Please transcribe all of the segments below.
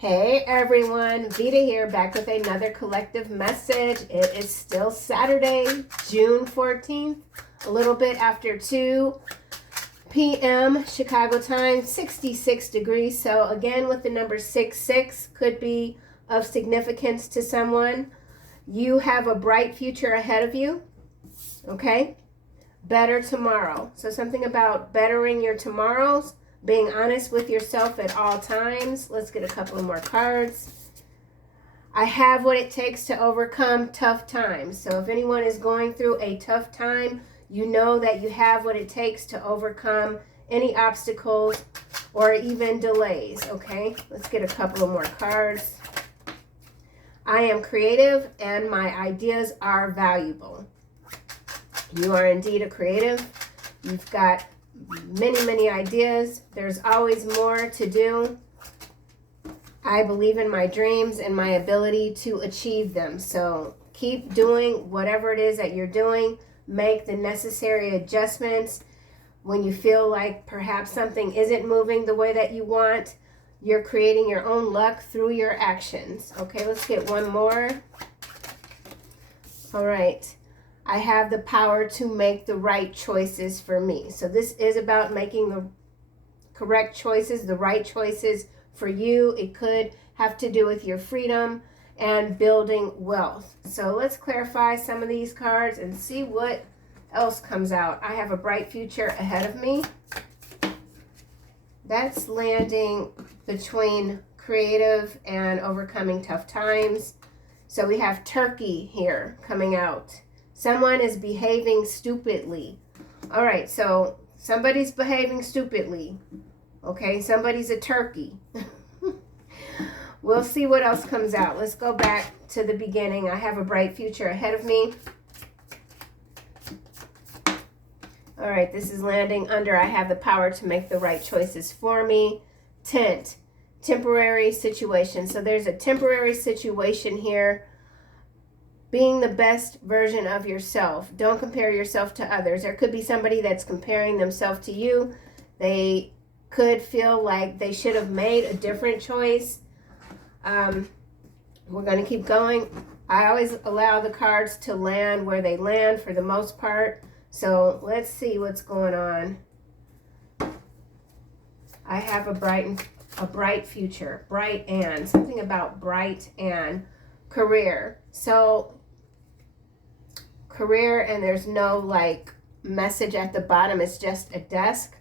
Hey everyone, Veda here, back with another collective message. It is still Saturday, June 14th, a little bit after 2 p.m. Chicago time, 66 degrees. So again, with the number 66, could be of significance to someone. You have a bright future ahead of you, okay? Better tomorrow. So something about bettering your tomorrows. Being honest with yourself at all times. Let's get a couple of more cards. I have what it takes to overcome tough times. So if anyone is going through a tough time, you know that you have what it takes to overcome any obstacles or even delays. Okay, let's get a couple of more cards. I am creative and my ideas are valuable. You are indeed a creative. You've got many ideas. There's always more to do. I believe in my dreams and my ability to achieve them. So keep doing whatever it is that you're doing. Make the necessary adjustments when you feel like perhaps something isn't moving the way that you want. You're creating your own luck through your actions. Okay, let's get one more. All right. I have the power to make the right choices for me. So this is about making the correct choices, the right choices for you. It could have to do with your freedom and building wealth. So let's clarify some of these cards and see what else comes out. I have a bright future ahead of me. That's landing between creative and overcoming tough times. So we have Turkey here coming out. Someone is behaving stupidly. All right, so somebody's behaving stupidly. Okay, somebody's a turkey. We'll see what else comes out. Let's go back to the beginning. I have a bright future ahead of me. All right, this is landing under I have the power to make the right choices for me. Tent, temporary situation. So there's a temporary situation here. Being the best version of yourself. Don't compare yourself to others. There could be somebody that's comparing themselves to you. They could feel like they should have made a different choice. We're going to keep going. I always allow the cards to land where they land for the most part. So let's see what's going on. I have a bright future. Bright and. Something about bright and career. So career, and there's no like message at the bottom. It's just a desk.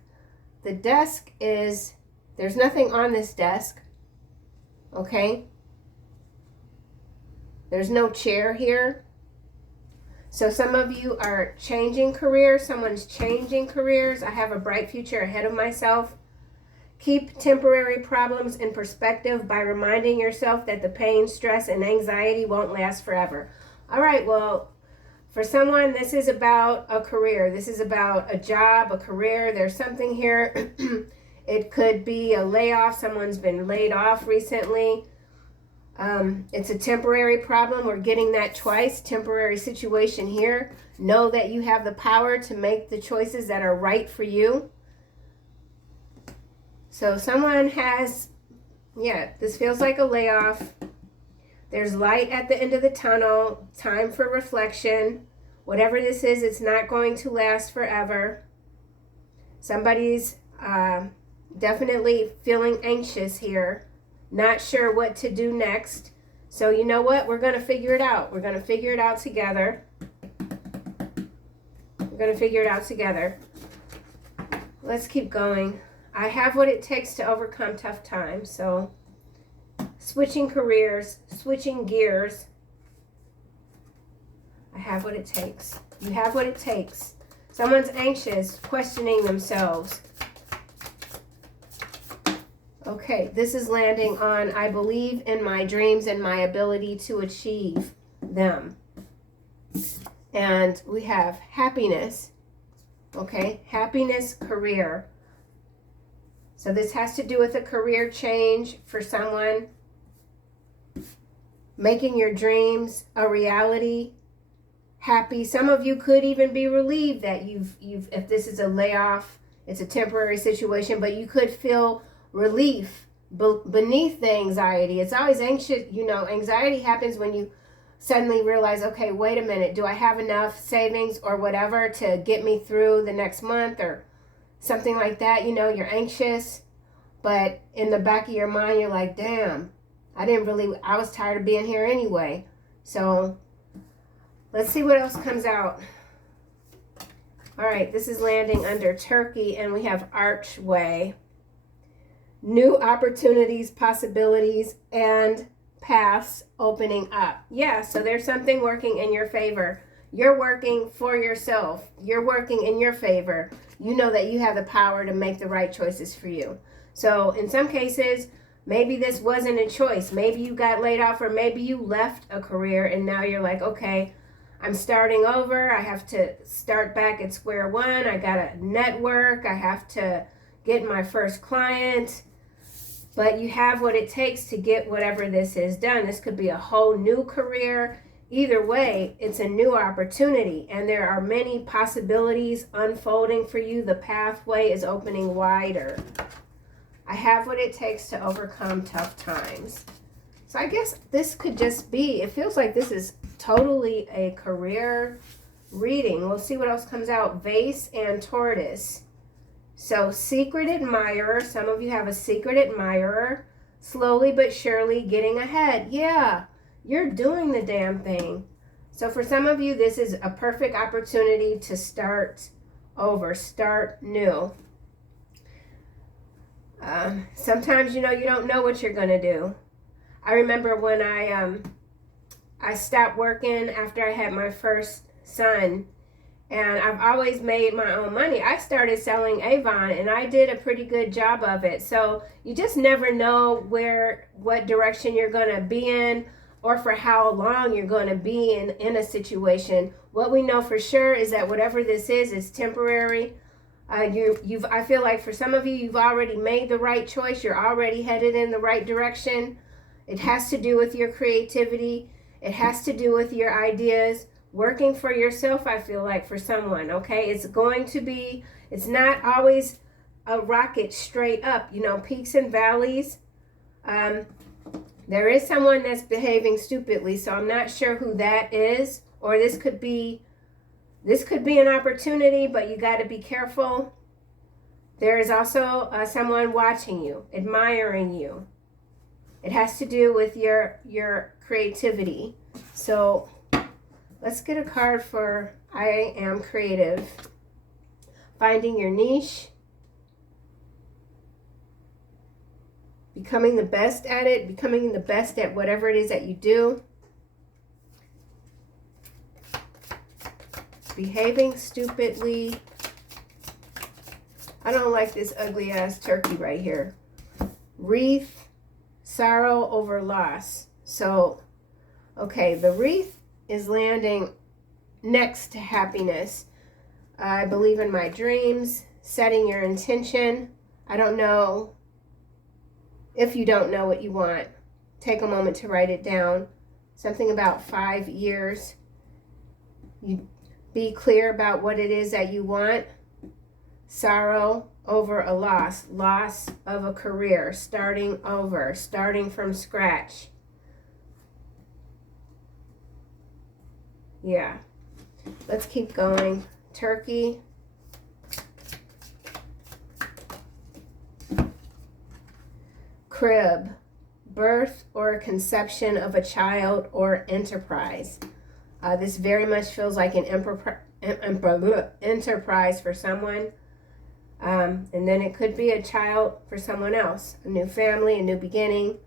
The desk is, there's nothing on this desk. Okay, there's no chair here. So some of you are changing careers. Someone's changing careers. I have a bright future ahead of myself. Keep temporary problems in perspective by reminding yourself that the pain, stress, and anxiety won't last forever. All right, well, for someone, this is about a career. This is about a job, a career. There's something here. It could be a layoff. Someone's been laid off recently. It's a temporary problem. We're getting that twice. Temporary situation here. Know that you have the power to make the choices that are right for you. So someone has, this feels like a layoff. There's light at the end of the tunnel. Time for reflection. Whatever this is, it's not going to last forever. Somebody's definitely feeling anxious here. Not sure what to do next. So you know what? We're going to figure it out. We're going to figure it out together. We're going to figure it out together. Let's keep going. I have what it takes to overcome tough times. So switching careers, switching gears. I have what it takes. You have what it takes. Someone's anxious, questioning themselves. Okay, this is landing on I believe in my dreams and my ability to achieve them. And we have happiness. Okay, happiness, career. So this has to do with a career change for someone. Making your dreams a reality. Happy. Some of you could even be relieved that you've if this is a layoff, it's a temporary situation, but you could feel relief beneath the anxiety. It's always anxious. You know, anxiety happens when you suddenly realize, okay, wait a minute, do I have enough savings or whatever to get me through the next month or something like that? You know, you're anxious, but in the back of your mind, you're like, damn, I was tired of being here anyway. So let's see what else comes out. All right, this is landing under Turkey, and we have Archway. New opportunities, possibilities, and paths opening up. Yeah, so there's something working in your favor. You're working for yourself. You're working in your favor. You know that you have the power to make the right choices for you. So in some cases, maybe this wasn't a choice. Maybe you got laid off, or maybe you left a career and now you're like, okay, I'm starting over. I have to start back at square one. I got to network. I have to get my first client. But you have what it takes to get whatever this is done. This could be a whole new career. Either way, it's a new opportunity, and there are many possibilities unfolding for you. The pathway is opening wider. I have what it takes to overcome tough times. So I guess this could just be, it feels like this is totally a career reading. We'll see what else comes out. Vase and Tortoise. So secret admirer. Some of you have a secret admirer. Slowly but surely getting ahead. Yeah, you're doing the damn thing. So for some of you, this is a perfect opportunity to start over, start new. Sometimes, you know, you don't know what you're going to do. I remember when I stopped working after I had my first son, and I've always made my own money. I started selling Avon, and I did a pretty good job of it. So you just never know what direction you're going to be in, or for how long you're going to be in a situation. What we know for sure is that whatever this is temporary. I feel like for some of you, you've already made the right choice. You're already headed in the right direction. It has to do with your creativity. It has to do with your ideas. Working for yourself, I feel like, for someone, okay? It's not always a rocket straight up, you know, peaks and valleys. There is someone that's behaving stupidly, so I'm not sure who that is. Or this could be an opportunity, but you got to be careful. There is also someone watching you, admiring you. It has to do with your creativity. So let's get a card for I Am Creative. Finding your niche. Becoming the best at it. Becoming the best at whatever it is that you do. Behaving stupidly. I don't like this ugly ass turkey right here. Wreath. Sorrow over loss. So, okay, the wreath is landing next to happiness. I believe in my dreams. Setting your intention. I don't know. If you don't know what you want, take a moment to write it down. Something about 5 years. You be clear about what it is that you want. Sorrow over a loss. Loss of a career. Starting over. Starting from scratch. Yeah. Let's keep going. Turkey. Crib. Birth or conception of a child or enterprise. This very much feels like an enterprise for someone. And then it could be a child for someone else. A new family, a new beginning.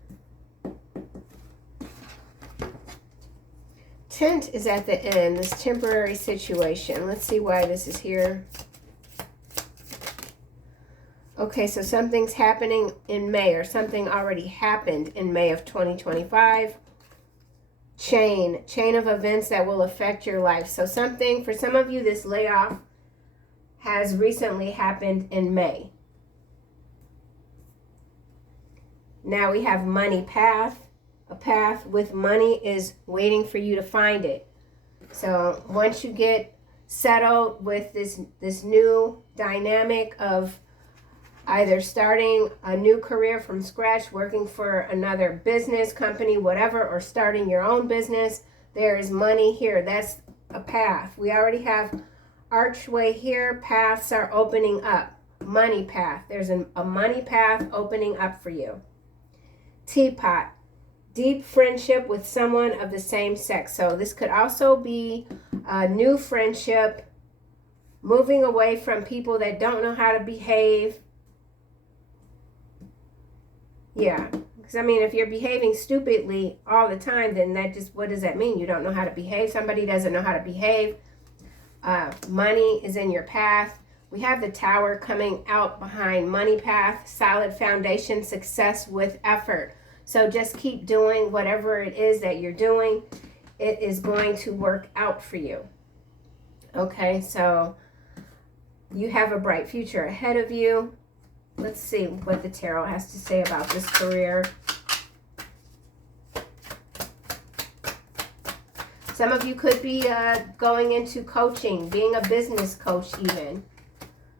Tent is at the end, this temporary situation. Let's see why this is here. Okay, so something's happening in May, or something already happened in May of 2025. Chain of events that will affect your life. So something, for some of you, this layoff has recently happened in May. Now we have money path. A path with money is waiting for you to find it. So once you get settled with this new dynamic of either starting a new career from scratch, working for another business, company, whatever, or starting your own business. There is money here. That's a path. We already have archway here. Paths are opening up. Money path. There's a money path opening up for you. Teapot. Deep friendship with someone of the same sex. So this could also be a new friendship, moving away from people that don't know how to behave. Yeah, because I mean, if you're behaving stupidly all the time, then that just, what does that mean? You don't know how to behave. Somebody doesn't know how to behave. Money is in your path. We have the Tower coming out behind money path, solid foundation, success with effort. So just keep doing whatever it is that you're doing. It is going to work out for you. Okay, so you have a bright future ahead of you. Let's see what the tarot has to say about this career. Some of you could be going into coaching, being a business coach even.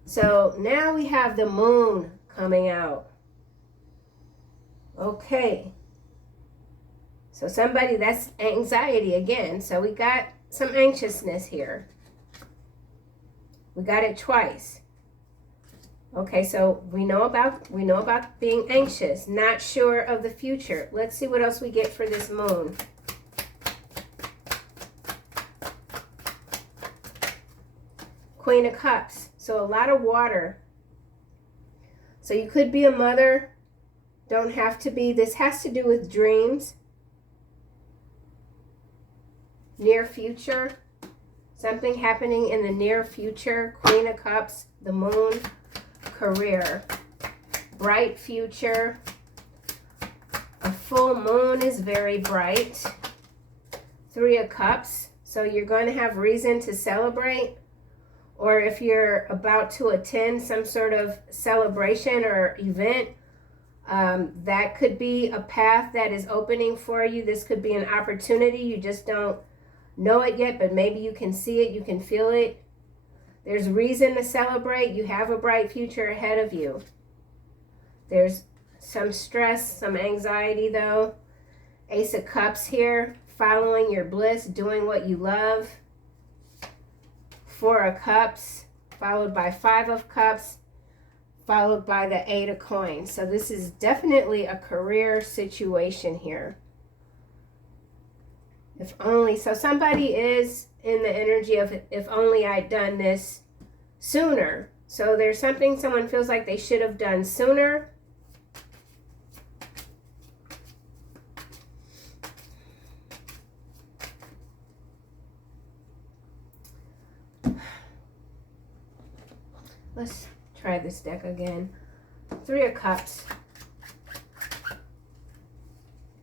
So now we have the Moon coming out. Okay. So somebody, that's anxiety again. So we got some anxiousness here. We got it twice. Okay, so we know about being anxious, not sure of the future. Let's see what else we get for this Moon. Queen of Cups. So a lot of water. So you could be a mother. Don't have to be. This has to do with dreams. Near future. Something happening in the near future. Queen of Cups. The Moon. Career. Bright future. A full moon is very bright. Three of Cups. So you're going to have reason to celebrate. Or if you're about to attend some sort of celebration or event, that could be a path that is opening for you. This could be an opportunity. You just don't know it yet, but maybe you can see it. You can feel it. There's reason to celebrate. You have a bright future ahead of you. There's some stress, some anxiety though. Ace of Cups here. Following your bliss, doing what you love. Four of Cups, followed by Five of Cups, followed by the Eight of Coins. So this is definitely a career situation here. If only, so somebody is in the energy of if only I'd done this sooner. So there's something someone feels like they should have done sooner. Let's try this deck again. Three of Cups.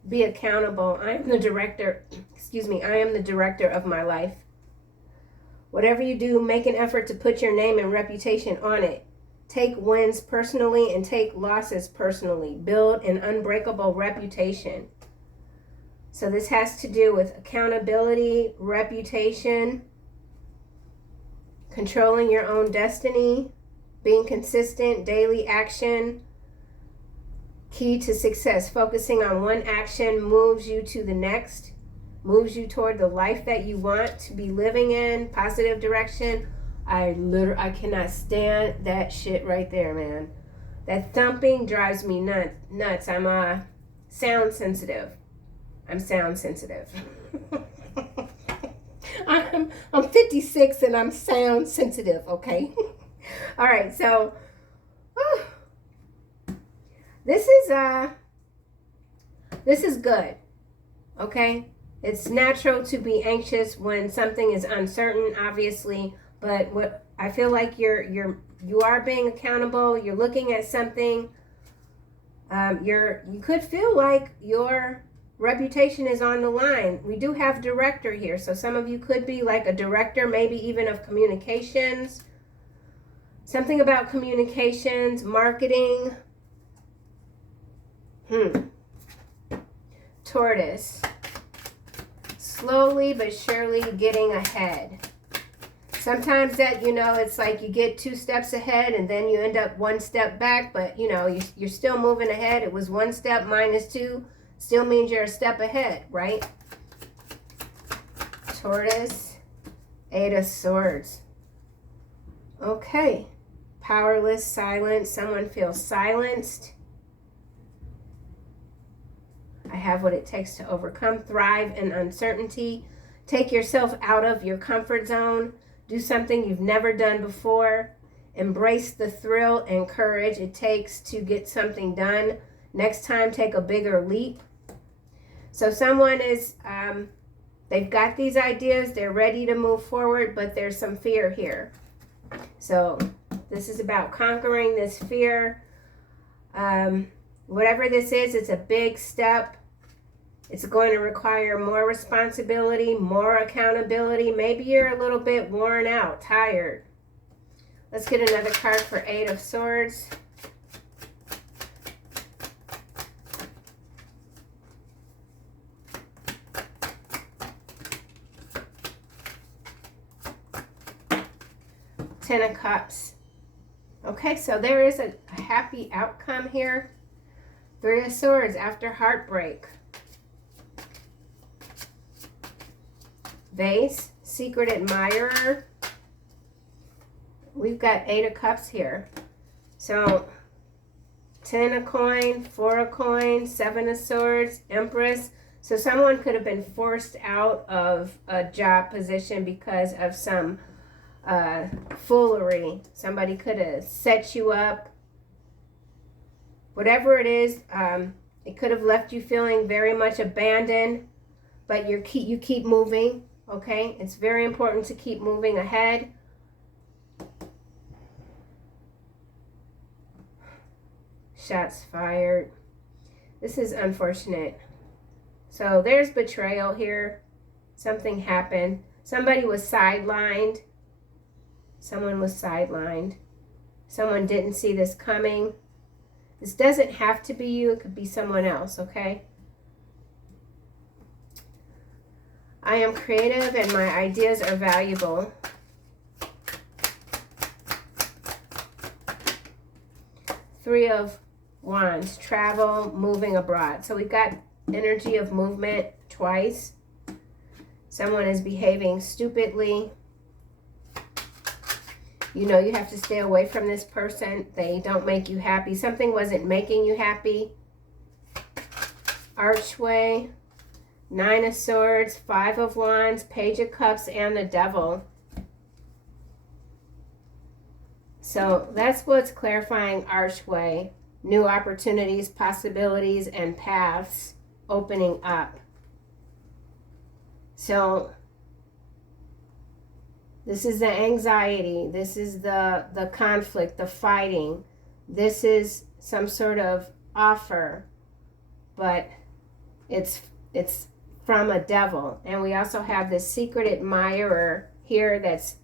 Be accountable. I am the director. Excuse me. I am the director of my life. Whatever you do, make an effort to put your name and reputation on it. Take wins personally and take losses personally. Build an unbreakable reputation. So this has to do with accountability, reputation, controlling your own destiny, being consistent, daily action, key to success. Focusing on one action moves you to the next, moves you toward the life that you want to be living in, positive direction. I cannot stand that shit right there, man. That thumping drives me nuts. I'm sound sensitive. I'm sound sensitive. I'm 56 and I'm sound sensitive, okay? All right, so this is good, okay? It's natural to be anxious when something is uncertain, obviously, but what I feel like you are being accountable. You're looking at something. You could feel like your reputation is on the line. We do have director here, so some of you could be like a director, maybe even of communications. Something about communications, marketing. Tortoise. Slowly but surely getting ahead. Sometimes that, you know, it's like you get 2 steps ahead and then you end up 1 step back, but you know, you're still moving ahead. It was 1 step minus 2, still means you're a step ahead, right? Tortoise, 8 of Swords. Okay. Powerless, silent. Someone feels silenced. I have what it takes to overcome, thrive in uncertainty. Take yourself out of your comfort zone. Do something you've never done before. Embrace the thrill and courage it takes to get something done. Next time, take a bigger leap. So someone is, they've got these ideas. They're ready to move forward, but there's some fear here. So this is about conquering this fear. Whatever this is, it's a big step. It's going to require more responsibility, more accountability. Maybe you're a little bit worn out, tired. Let's get another card for 8 of Swords. Ten of Cups. Okay, so there is a happy outcome here. 3 of Swords after heartbreak. Vase, secret admirer. We've got 8 of Cups here. So 10 of coin, 4 of coin, 7 of Swords, Empress. So someone could have been forced out of a job position because of some foolery. Somebody could have set you up. Whatever it is, it could have left you feeling very much abandoned, but you keep moving, okay? It's very important to keep moving ahead. Shots fired. This is unfortunate. So there's betrayal here. Something happened. Somebody was sidelined. Someone was sidelined. Someone didn't see this coming. This doesn't have to be you. It could be someone else, okay? I am creative and my ideas are valuable. Three of Wands, travel, moving abroad. So we've got energy of movement twice. Someone is behaving stupidly. You know, you have to stay away from this person. They don't make you happy. Something wasn't making you happy. Archway, 9 of Swords, 5 of Wands, Page of Cups, and the Devil. So that's what's clarifying Archway. New opportunities, possibilities, and paths opening up. So this is the anxiety. This is the conflict, the fighting. This is some sort of offer, but it's from a devil. And we also have this secret admirer here that's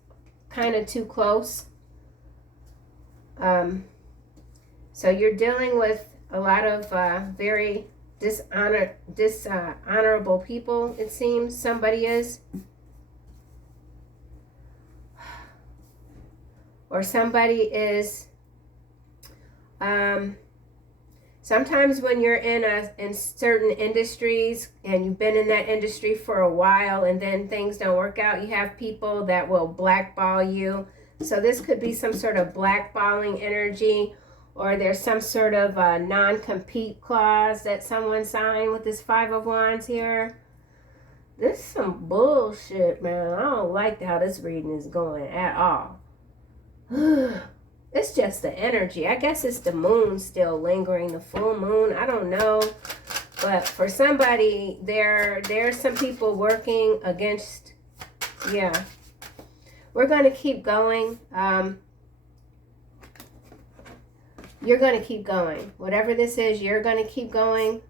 kind of too close. So you're dealing with a lot of very dishonorable people, it seems. Somebody is. Or somebody is. Sometimes when you're in certain industries and you've been in that industry for a while and then things don't work out, you have people that will blackball you. So this could be some sort of blackballing energy, or there's some sort of non-compete clause that someone signed with this 5 of Wands here. This is some bullshit, man. I don't like how this reading is going at all. It's just the energy. I guess it's the moon still lingering, the full moon. I don't know. But for somebody, there's some people working against, yeah. We're going to keep going. You're going to keep going. Whatever this is, you're going to keep going.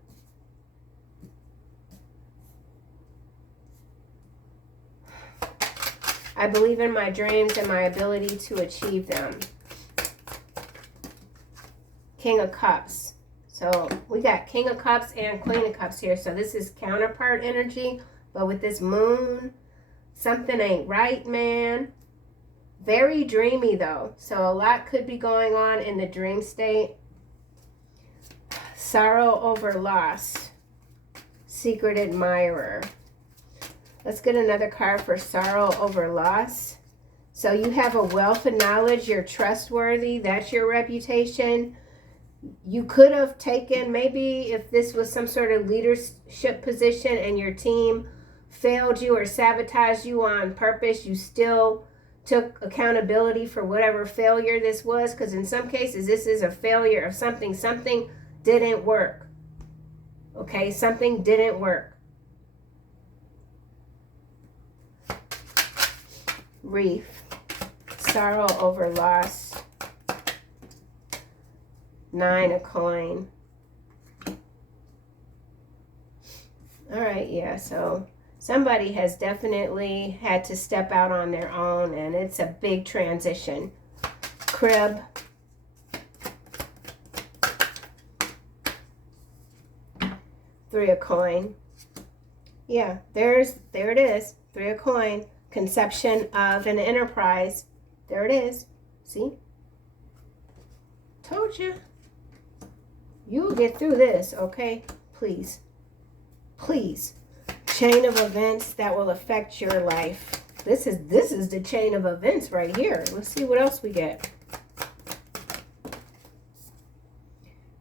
I believe in my dreams and my ability to achieve them. King of Cups. So we got King of Cups and Queen of Cups here. So this is counterpart energy. But with this moon, something ain't right, man. Very dreamy though. So a lot could be going on in the dream state. Sorrow over loss. Secret admirer. Let's get another card for sorrow over loss. So you have a wealth of knowledge. You're trustworthy. That's your reputation. You could have taken, maybe if this was some sort of leadership position and your team failed you or sabotaged you on purpose, you still took accountability for whatever failure this was, because in some cases this is a failure of something. Something didn't work. Okay, something didn't work. Reef. Sorrow over loss. 9 of coin. All right, yeah, so somebody has definitely had to step out on their own, and it's a big transition. Crib. Three of coin. Yeah, there it is. 3 of coin. Conception of an enterprise. There it is. See? Told you. You'll get through this, okay? Please. Please. Chain of events that will affect your life. This is the chain of events right here. Let's see what else we get.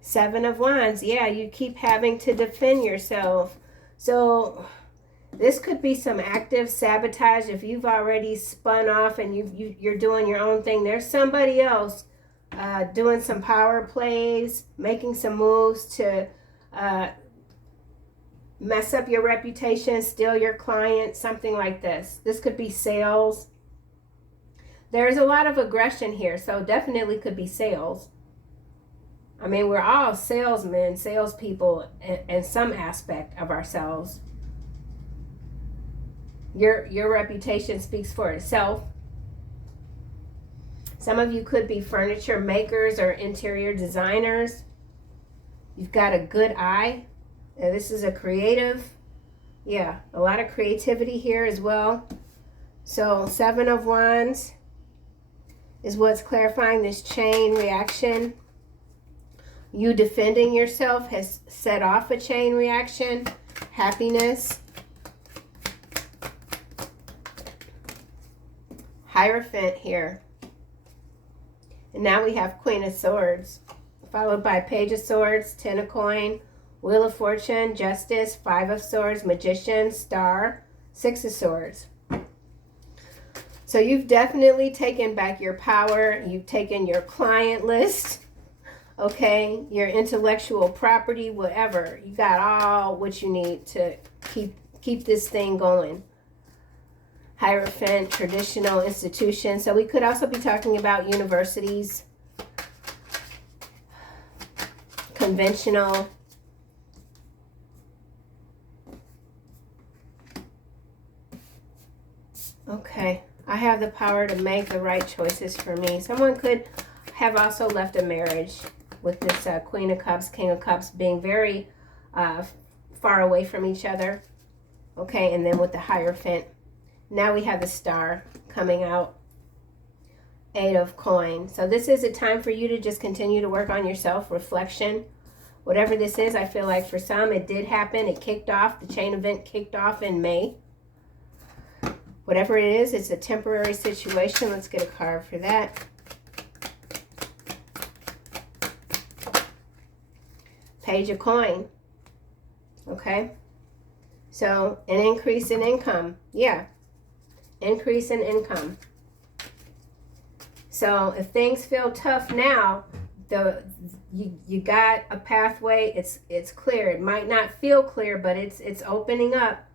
7 of Wands. Yeah, you keep having to defend yourself. So this could be some active sabotage. If you've already spun off and you're doing your own thing, there's somebody else doing some power plays, making some moves to mess up your reputation, steal your client, something like this. This could be sales. There's a lot of aggression here, so definitely could be sales. I mean, we're all salesmen, salespeople in some aspect of ourselves. Your reputation speaks for itself. Some of you could be furniture makers or interior designers. You've got a good eye. And this is a creative. Yeah, a lot of creativity here as well. So 7 of Wands is what's clarifying this chain reaction. You defending yourself has set off a chain reaction. Happiness. Hierophant here. And now we have Queen of Swords, followed by Page of Swords, 10 of coin, Wheel of Fortune, Justice, 5 of Swords, Magician, Star, 6 of Swords. So you've definitely taken back your power. You've taken your client list, okay, your intellectual property, whatever. You got all what you need to keep this thing going. Hierophant, traditional institution. So we could also be talking about universities, conventional. Okay, I have the power to make the right choices for me. Someone could have also left a marriage with this Queen of Cups, King of Cups being very far away from each other. Okay, and then with the Hierophant. Now we have the Star coming out. 8 of coin. So this is a time for you to just continue to work on yourself, reflection. Whatever this is, I feel like for some it did happen. It kicked off. The chain event kicked off in May. Whatever it is, it's a temporary situation. Let's get a card for that. Page of coin. Okay. So an increase in income. Yeah. Increase in So if things feel tough now, you got a pathway. It's clear. It might not feel clear, but it's opening up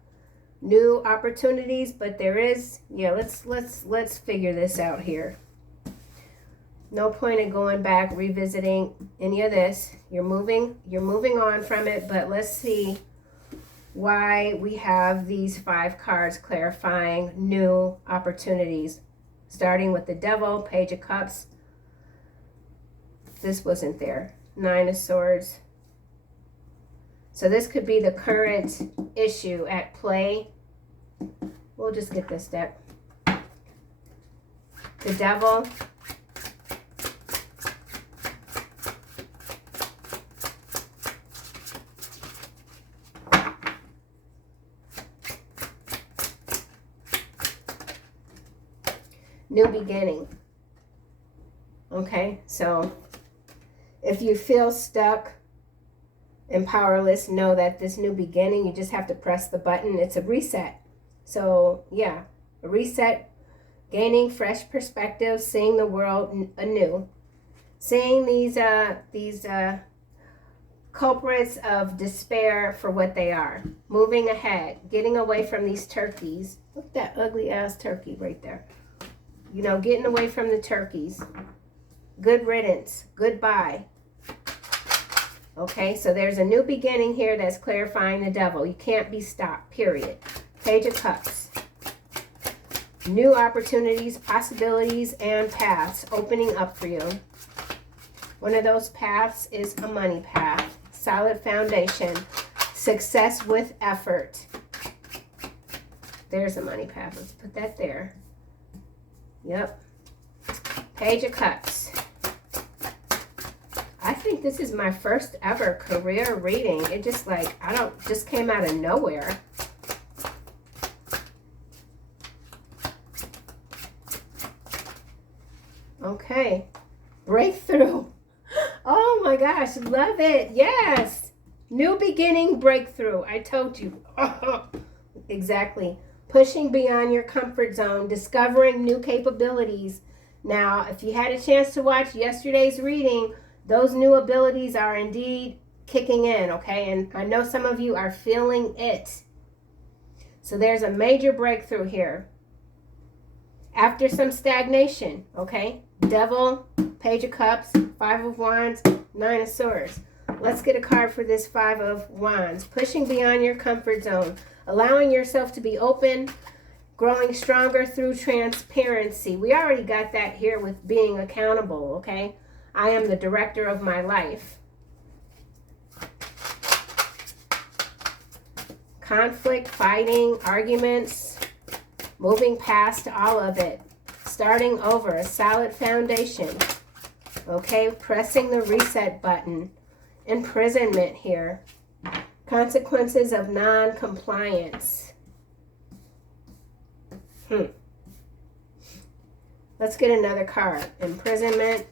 new opportunities. But there is, yeah, let's figure this out here. No point in going back, revisiting any of this. You're moving on from it, but let's see why we have these 5 cards clarifying new opportunities. Starting with the Devil, Page of Cups. This wasn't there. 9 of Swords. So this could be the current issue at play. We'll just get this deck. the devil. New beginning. Okay, so if you feel stuck and powerless, know that this new beginning, you just have to press the button. It's a reset. So yeah, a reset, gaining fresh perspective, seeing the world anew, seeing these culprits of despair for what they are, moving ahead, getting away from these turkeys. Look at that ugly ass turkey right there. You know, getting away from the turkeys. Good riddance. Goodbye. Okay, so there's a new beginning here that's clarifying the devil. You can't be stopped, period. Page of Cups. New opportunities, possibilities, and paths opening up for you. One of those paths is a money path. Solid foundation. Success with effort. There's a money path. Let's put that there. Yep. Page of Cups. I think this is my first ever career reading. It just just came out of nowhere. Okay. Breakthrough. Oh my gosh, love it. Yes. New beginning, breakthrough. I told you. Exactly. Pushing beyond your comfort zone, discovering new capabilities. Now, if you had a chance to watch yesterday's reading, those new abilities are indeed kicking in, okay? And I know some of you are feeling it. So there's a major breakthrough here. After some stagnation, okay? Devil, Page of Cups, Five of Wands, Nine of Swords. Let's get a card for this Five of Wands. Pushing beyond your comfort zone. Allowing yourself to be open, growing stronger through transparency. We already got that here with being accountable, okay? I am the director of my life. Conflict, fighting, arguments, moving past all of it. Starting over, a solid foundation. Okay, pressing the reset button. Imprisonment here. Consequences of non-compliance. Let's get another card. Imprisonment.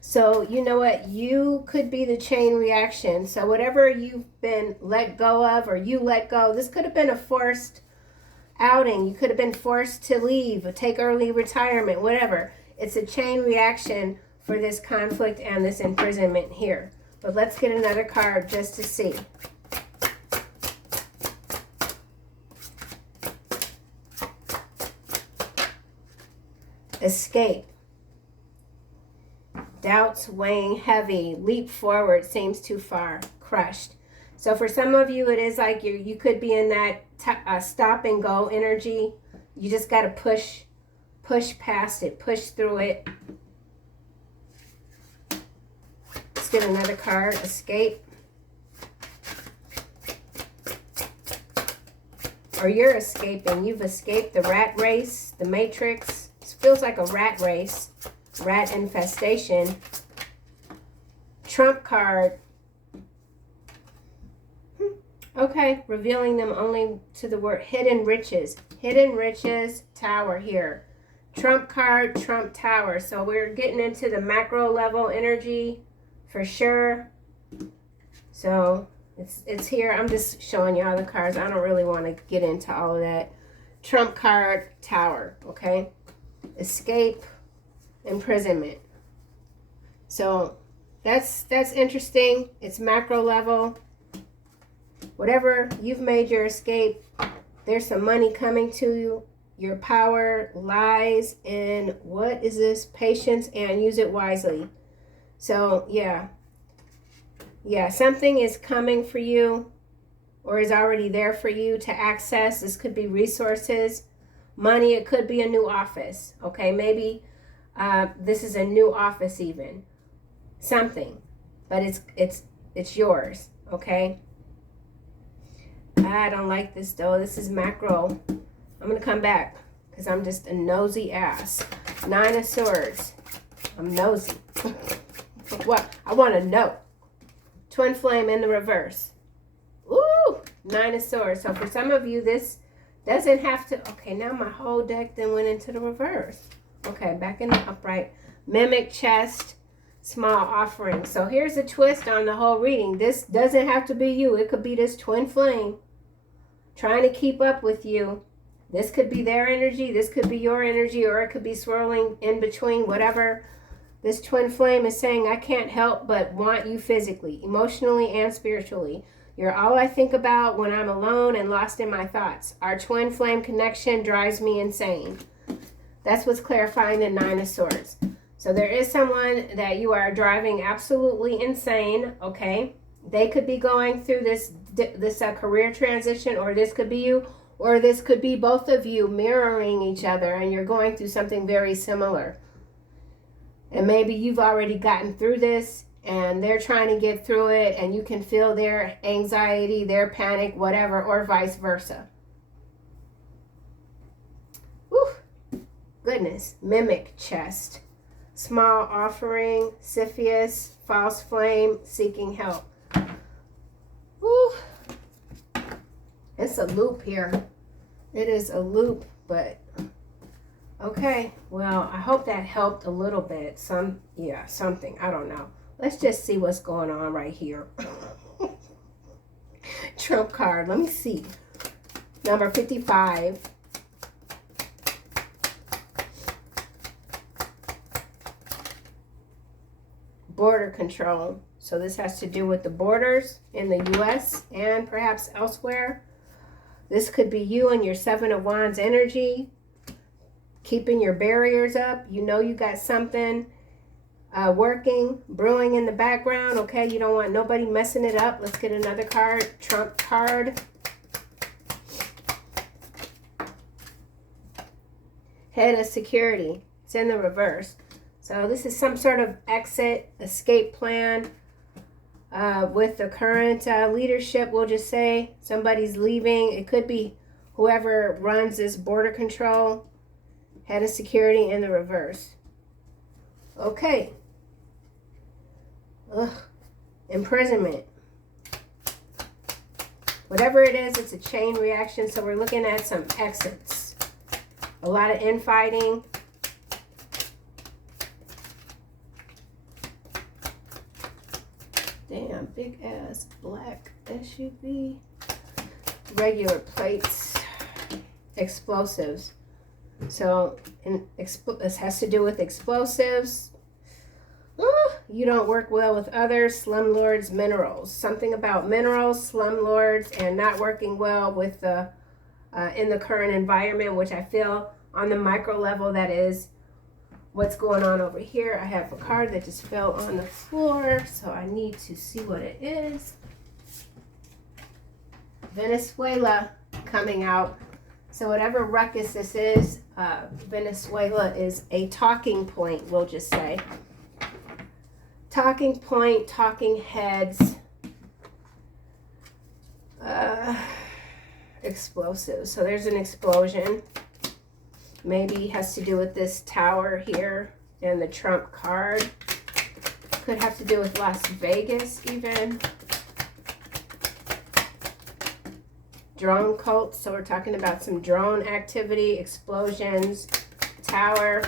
So, you know what? You could be the chain reaction. So, whatever you've been let go of or you let go, this could have been a forced outing. You could have been forced to leave or take early retirement, whatever. It's a chain reaction for this conflict and this imprisonment here. But let's get another card just to see. Escape. Doubts weighing heavy. Leap forward seems too far. Crushed. So for some of you, it is like you could be in that stop and go energy. You just got to push past it, push through it. Let's get another card. Escape. Or you're escaping. You've escaped the rat race, the matrix. It feels like a rat race. Rat infestation. Trump card. Okay, revealing them only to the word hidden riches. Hidden riches, tower here. Trump card, Trump tower. So we're getting into the macro level energy for sure. So it's here. I'm just showing you all the cards. I don't really want to get into all of that. Trump card, tower, okay? Escape, imprisonment. So that's interesting. It's macro level. Whatever you've made your escape, there's some money coming to you. Your power lies in, what is this? Patience, and use it wisely. So yeah, something is coming for you or is already there for you to access. This could be resources, money. It could be a new office. Okay, maybe this is a new office even. Something, but it's yours. Okay. I don't like this though. This is macro. I'm going to come back because I'm just a nosy ass. 9 of Swords. I'm nosy. What? I want to know. Twin flame in the reverse. Ooh, 9 of Swords. So for some of you, this doesn't have to. Okay, now my whole deck then went into the reverse. Okay, back in the upright. Mimic chest, small offering. So here's a twist on the whole reading. This doesn't have to be you. It could be this twin flame trying to keep up with you. This could be their energy. This could be your energy, or it could be swirling in between, whatever. This twin flame is saying, I can't help but want you physically, emotionally, and spiritually. You're all I think about when I'm alone and lost in my thoughts. Our twin flame connection drives me insane. That's what's clarifying the 9 of Swords. So there is someone that you are driving absolutely insane, okay? They could be going through this career transition, or this could be you, or this could be both of you mirroring each other, and you're going through something very similar. And maybe you've already gotten through this, and they're trying to get through it, and you can feel their anxiety, their panic, whatever, or vice versa. Whew. Goodness. Mimic chest. Small offering. Cepheus. False flame. Seeking help. Whew. It's a loop here. It is a loop, but okay. Well, I hope that helped a little bit. Something. I don't know. Let's just see what's going on right here. Trump card. Let me see. Number 55. Border control. So this has to do with the borders in the U.S. and perhaps elsewhere. This could be you and your 7 of Wands energy. Keeping your barriers up. You know you got something working, brewing in the background. Okay, you don't want nobody messing it up. Let's get another card. Trump card. Head of security. It's in the reverse. So this is some sort of exit, escape plan with the current leadership. We'll just say somebody's leaving. It could be whoever runs this border control. Head of security in the reverse. Okay. Ugh. Imprisonment. Whatever it is, it's a chain reaction. So we're looking at some exits. A lot of infighting. Damn, big ass black SUV. Regular plates. Explosives. So this has to do with explosives. You don't work well with others. Slumlords, minerals. Something about minerals, slumlords, and not working well with the in the current environment, which I feel on the micro level that is what's going on over here. I have a card that just fell on the floor, so I need to see what it is. Venezuela coming out. So whatever ruckus this is, Venezuela is a talking point, we'll just say. Talking point, talking heads. Explosives. So there's an explosion. Maybe has to do with this tower here and the Trump card. Could have to do with Las Vegas even. Drone cults. So we're talking about some drone activity, explosions, tower.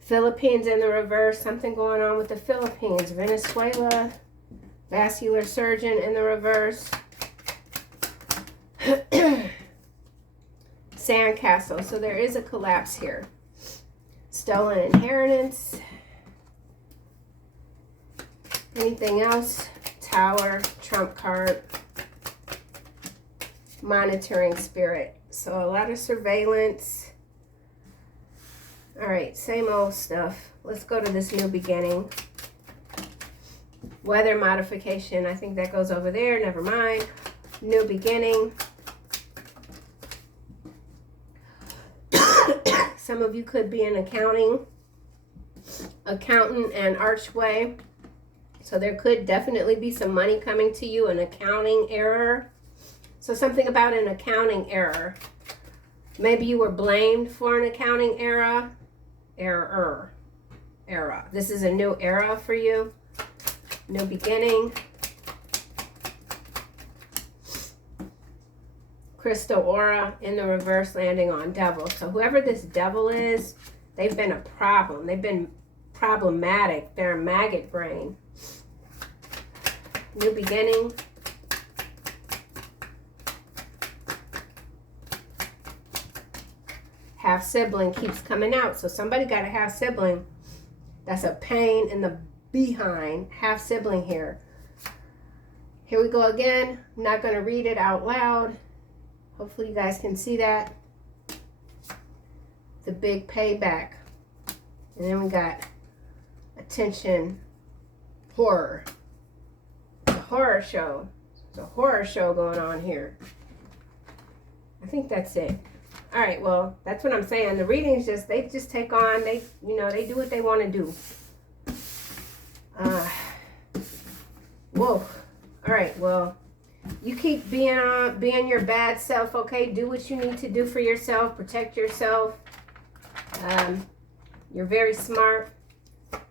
Philippines in the reverse. Something going on with the Philippines. Venezuela. Vascular surgeon in the reverse. Sandcastle. So there is a collapse here. Stolen inheritance. Anything else? Tower, Trump card. Monitoring spirit. So a lot of surveillance. All right, same old stuff. Let's go to this new beginning. Weather modification. I think that goes over there. Never mind. New beginning. Some of you could be in accountant and archway. So there could definitely be some money coming to you, an accounting error. So something about an accounting error. Maybe you were blamed for an accounting error. Era. This is a new era for you. New beginning. Crystal aura in the reverse, landing on devil. So whoever this devil is, they've been a problem. They've been problematic. They're a maggot brain. New beginning. Half sibling keeps coming out. So somebody got a half sibling. That's a pain in the behind. Half sibling here. Here we go again. I'm not going to read it out loud. Hopefully you guys can see that. The big payback. And then we got attention, horror. It's a horror show. There's a horror show going on here. I think that's it. All right, well, that's what I'm saying. The readings they just take on, they do what they want to do. Whoa. All right, well, you keep being your bad self, okay? Do what you need to do for yourself. Protect yourself. You're very smart.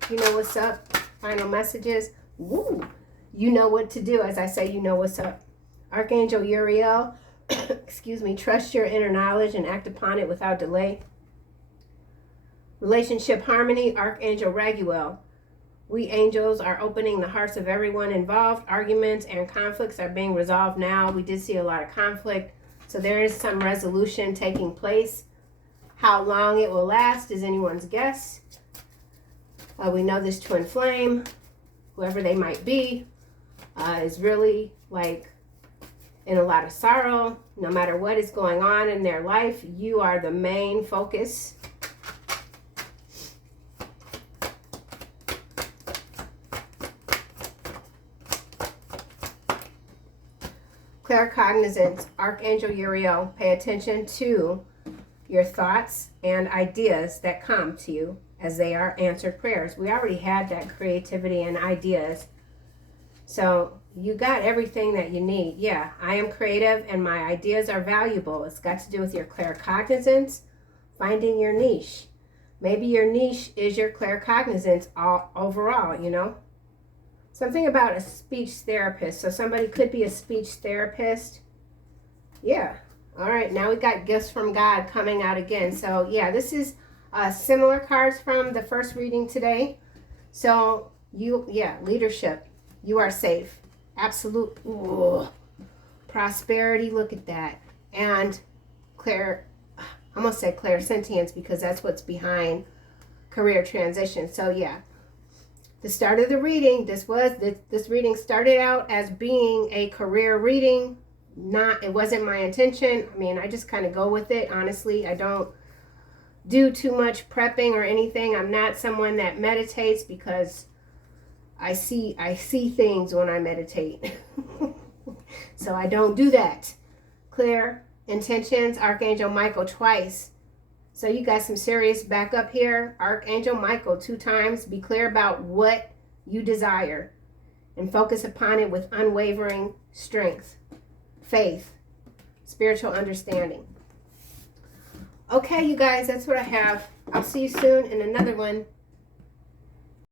You know what's up. Final messages. Woo. You know what to do. As I say, you know what's up. Archangel Uriel. Excuse me. Trust your inner knowledge and act upon it without delay. Relationship harmony. Archangel Raguel. We angels are opening the hearts of everyone involved. Arguments and conflicts are being resolved now. We did see a lot of conflict. So there is some resolution taking place. How long it will last is anyone's guess. We know this twin flame, whoever they might be, is really like in a lot of sorrow. No matter what is going on in their life, you are the main focus. Claircognizance, Archangel Uriel, pay attention to your thoughts and ideas that come to you as they are answered prayers. We already had that creativity and ideas. So you got everything that you need. Yeah, I am creative and my ideas are valuable. It's got to do with your claircognizance, finding your niche. Maybe your niche is your claircognizance overall, you know. Something about a speech therapist. So somebody could be a speech therapist. Yeah. All right. Now we got gifts from God coming out again. So yeah, this is similar cards from the first reading today. So leadership. You are safe. Absolute prosperity. Look at that. And I'm going to say clairsentience because that's what's behind career transition. So yeah. The start of the reading, this reading started out as being a career reading. It wasn't my intention. I mean, I just kind of go with it. Honestly, I don't do too much prepping or anything. I'm not someone that meditates because I see things when I meditate. So I don't do that. Clear intentions, Archangel Michael twice. So you got some serious backup here. Archangel Michael 2 times. Be clear about what you desire and focus upon it with unwavering strength, faith, spiritual understanding. Okay, you guys, that's what I have. I'll see you soon in another one.